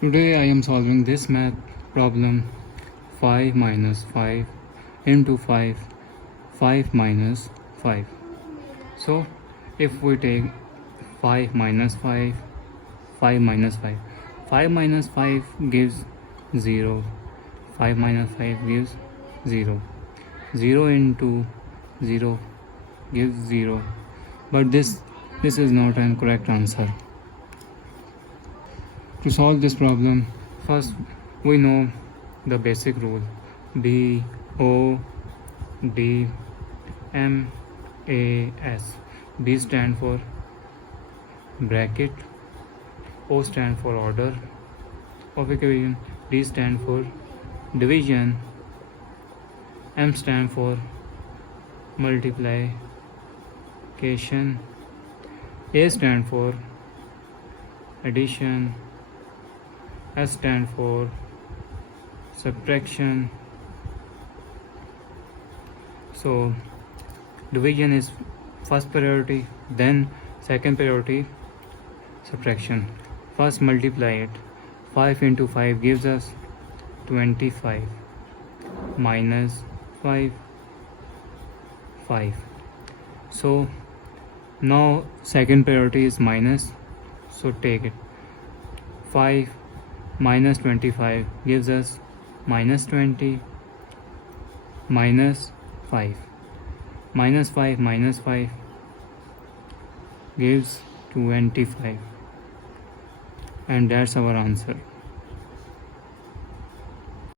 Today I am solving this math problem 5 minus 5 into 5, 5 minus 5. So if we take 5 minus 5, 5 minus 5, 5 minus 5 gives 0, 5 minus 5 gives 0, 0 into 0 gives 0, but this is not an correct answer. To solve this problem, first we know the basic rule B O D M A S. B stand for bracket, O stand for order of equation, D stand for division, M stand for multiplication, A stand for addition, S stand for subtraction. So division is first priority, then second priority subtraction. First multiply it. 5 into 5 gives us 25 minus 5, 5. So now second priority is minus, so take it. 5 minus 25 gives us minus 20 minus 5. Minus 5 minus 5 gives 25, and that's our answer.